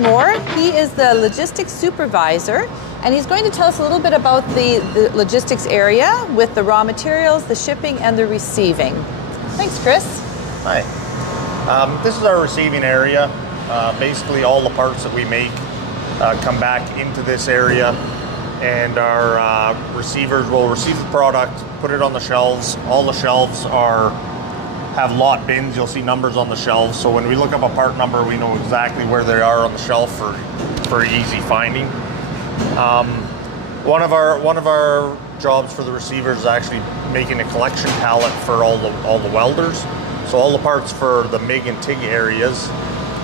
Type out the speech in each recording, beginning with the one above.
Mohr. He is the logistics supervisor, and he's going to tell us a little bit about the logistics area with the raw materials, the shipping, and the receiving. Thanks, Chris. Hi. This is our receiving area. Basically, all the parts that we make come back into this area, and our receivers will receive the product, put it on the shelves. All the shelves have lot bins. You'll see numbers on the shelves, so when we look up a part number, we know exactly where they are on the shelf for easy finding. One of our jobs for the receivers is actually making a collection pallet for all the welders. So all the parts for the MIG and TIG areas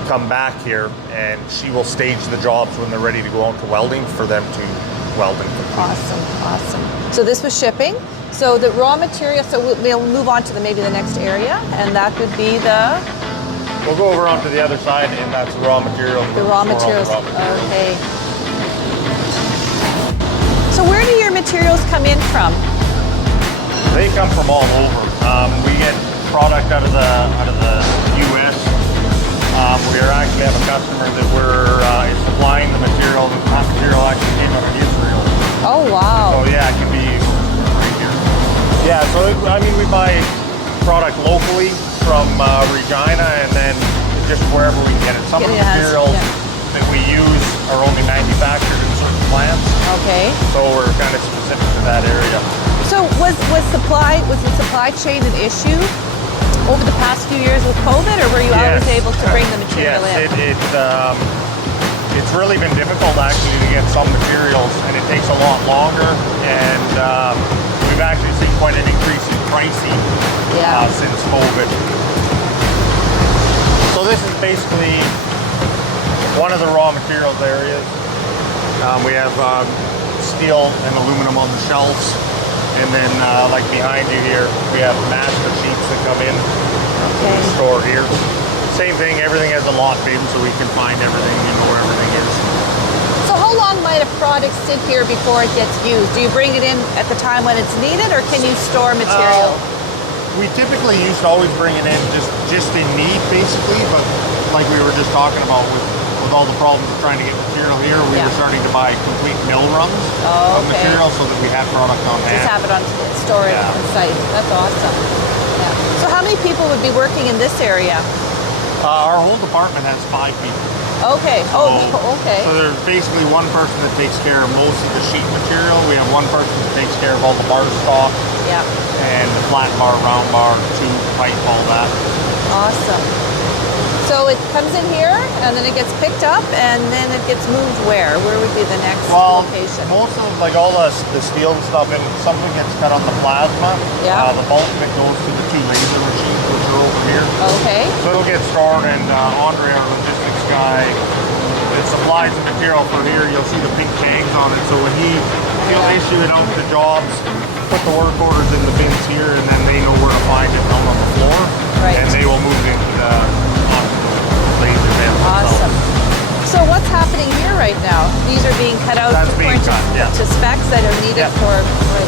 come back here, and she will stage the jobs when they're ready to go out to welding for them to weld and complete. Awesome. So this was shipping. So the raw material, so we'll move on to maybe the next area, and that would be the... We'll go over onto the other side, and that's the raw material. The raw materials, okay. So where do your materials come in from? They come from all over. We get product out of the U.S. We actually have a customer that is supplying the material. That material actually came out of Israel. Oh, wow. So yeah, it can be right here. Yeah, so I mean, we buy product locally from Regina, and then just wherever we can get it. Some of the materials that we use are only manufactured in certain plants. Okay. So we're kind of specific to that area. So was the supply chain an issue over the past few years with COVID, or were you always able to bring the material in? It's really been difficult actually to get some materials, and it takes a lot longer, and we've actually seen quite an increase in pricing since COVID. So this is basically one of the raw materials areas. We have steel and aluminum on the shelves, and then like behind you here, we have master sheets that come in to the store here. Same thing, everything has a lot bin, so we can find everything and know where everything is. So how long might a product sit here before it gets used? Do you bring it in at the time when it's needed, or can you store material? We typically used to always bring it in just in need, basically, but like we were just talking about with all the problems of trying to get material here, we were starting to buy complete mill runs of material so that we had product on hand. Just have it on storage on site. That's awesome. Yeah. So how many people would be working in this area? Our whole department has 5 people. Okay. Okay. So there's basically one person that takes care of most of the sheet material. We have one person that takes care of all the bar stock. Yeah. And the flat bar, round bar, tube, pipe, all that. Awesome. So it comes in here, and then it gets picked up, and then it gets moved where? Where would be the next location? Most of all the steel and stuff, and something gets cut on the plasma. Yeah. The bulk of it goes to the 2 laser machines, which are over here. Okay. So it'll get stored, and Andre, our logistics guy, that supplies the material for here, you'll see the pink tags on it. So when he'll issue it out to jobs, put the work orders in the bins here, and then they know where to find it out on the floor. Right. And they will move it into the laser bin. Awesome. So what's happening here right now? These are being cut out to specs that are needed for... Right.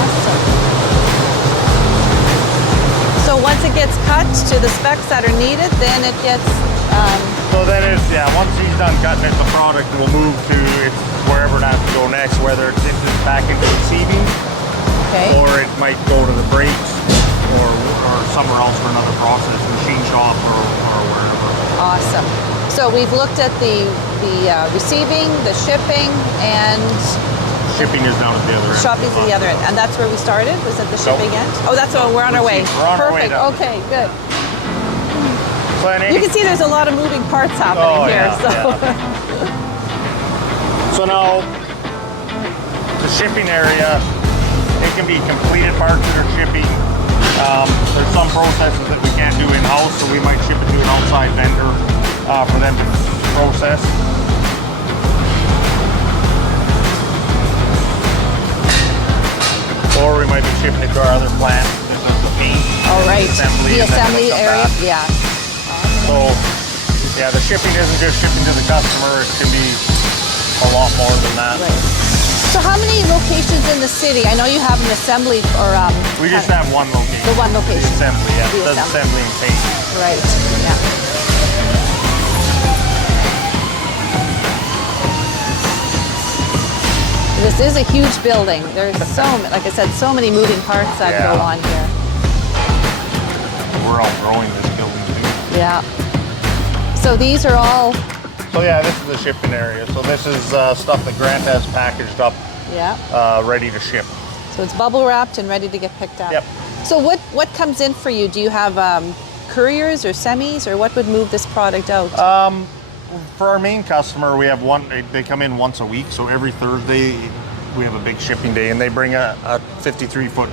Awesome. So once it gets cut to the specs that are needed, then it gets... So then once he's done cutting it, the product will move to wherever it has to go next, whether it's back into receiving, or it might go to the brakes, or somewhere else for another process, machine shop or wherever. Awesome. So we've looked at the receiving, the shipping, and... Shipping is down at the other end. Shopping's at the other end. And that's where we started? Was at the shipping end? Oh, that's where we're on our way. We're on our way down. Okay, good. You can see there's a lot of moving parts happening here. So now, the shipping area, it can be completed parts that are shipping. There's some processes that we can't do in-house, so we might ship it to an outside vendor for them to process. Or we might be shipping it to our other plant. This is the paint. All right. The assembly area. Yeah. So, the shipping isn't just shipping to the customer. It can be a lot more than that. Right. So how many locations in the city? I know you have an assembly or We just have one location. the one location. The assembly, yeah. The It does assembly. assembly and painting. Right. Yeah. This is a huge building. There's like I said, so many moving parts that go on here. We're outgrowing this building too. Yeah. So these are all. So yeah, this is the shipping area. So this is stuff that Grant has packaged up, ready to ship. So it's bubble wrapped and ready to get picked up. Yep. So what comes in for you? Do you have couriers or semis, or what would move this product out? For our main customer, we have one. They come in once a week. So every Thursday, we have a big shipping day, and they bring a 53-foot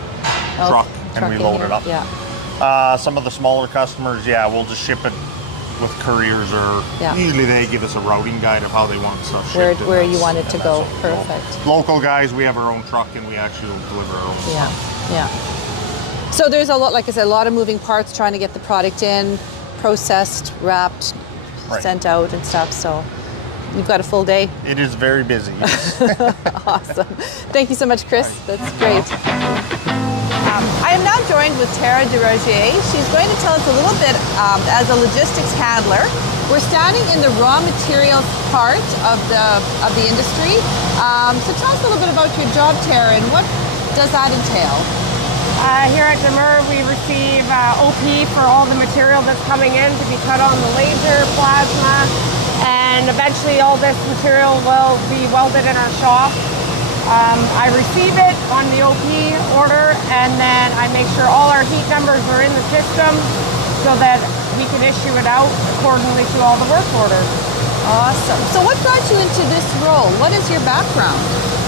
truck, and we load it up. Yeah. Some of the smaller customers, we'll just ship it with couriers, or usually they give us a routing guide of how they want stuff shipped. Where you want it to go. Perfect. Local guys, we have our own truck, and we actually will deliver our own stuff. Yeah. So there's a lot, like I said, a lot of moving parts trying to get the product in, processed, wrapped, sent out and stuff. So you've got a full day. It is very busy. Awesome. Thank you so much, Chris. That's great. I am now joined with Tara Derosier. She's going to tell us a little bit as a logistics handler. We're standing in the raw materials part of the industry. So tell us a little bit about your job, Tara, and what does that entail? Here at Dumur, we receive OP for all the material that's coming in to be cut on the laser, plasma, and eventually all this material will be welded in our shop. I receive it on the OP order, and then I make sure all our heat numbers are in the system so that we can issue it out accordingly to all the work orders. Awesome. So what brought you into this role? What is your background?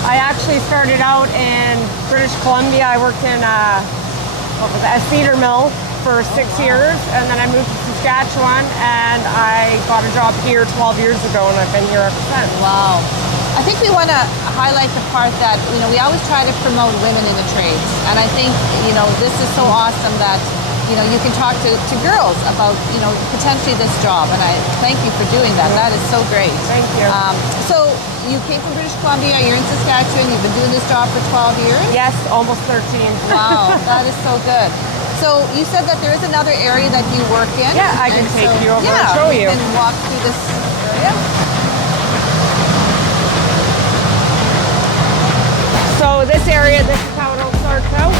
I actually started out in British Columbia. I worked in a cedar mill for 6 years, and then I moved to Saskatchewan, and I got a job here 12 years ago, and I've been here ever since. Wow. I think we want to highlight the part that, we always try to promote women in the trades. And I think, this is so awesome that, you can talk to girls about, potentially this job. And I thank you for doing that. That is so great. Thank you. So you came from British Columbia, you're in Saskatchewan, you've been doing this job for 12 years? Yes, almost 13. Wow, that is so good. So you said that there is another area that you work in? Yeah, I can take you over and show you. And walk through this area. So this area, this is how it all starts out.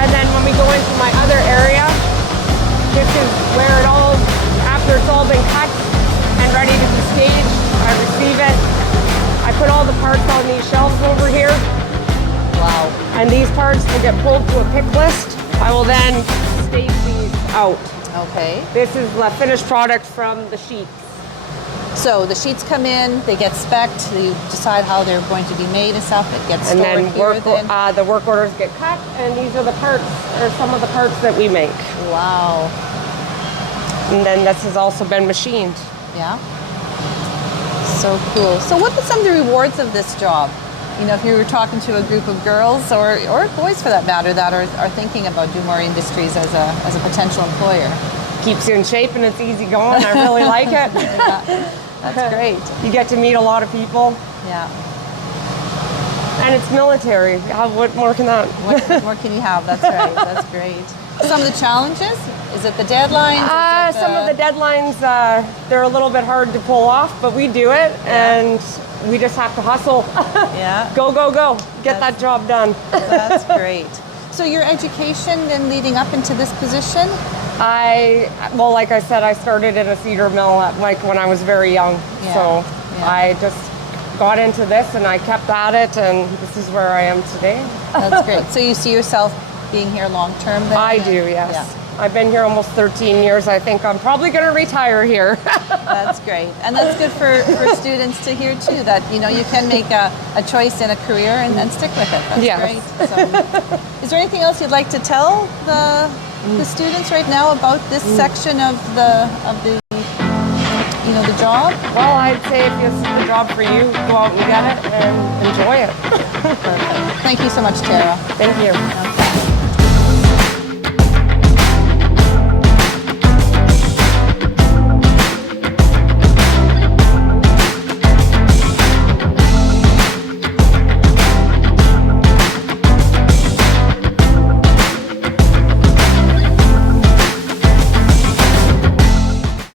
And then when we go into my other area, this is where it all, after it's all been cut and ready to be staged, I receive it. I put all the parts on these shelves over here. Wow. And these parts will get pulled to a pick list. I will then stage these out. Okay. This is the finished product from the sheets. So the sheets come in, they get spec'd, you decide how they're going to be made and stuff, it gets stored and then here. the work orders get cut, and these are the parts, or some of the parts that we make. Wow. And then this has also been machined. Yeah. So cool. So what are some of the rewards of this job? If you were talking to a group of girls, or boys for that matter, that are thinking about Dumur Industries as a potential employer. Keeps you in shape and it's easy going. I really like it. Yeah. That's great. You get to meet a lot of people. Yeah. And it's military. What more can that? What more can you have? That's right. That's great. Some of the challenges? Is it the deadlines? Some of the deadlines, they're a little bit hard to pull off, but we do it, and we just have to hustle. Yeah. Go. Get that job done. That's great. So your education then leading up into this position? Like I said, I started in a cedar mill when I was very young. Yeah. So I just got into this and I kept at it, and this is where I am today. That's great. So you see yourself being here long term then? I do, yes. Yeah. I've been here almost 13 years. I think I'm probably going to retire here. That's great. And that's good for students to hear too, that you can make a choice in a career and stick with it. That's great. So, is there anything else you'd like to tell the students right now about this section of the job? Well, I'd say if this is the job for you, go out and get it and enjoy it. Perfect. Thank you so much, Tara. Thank you.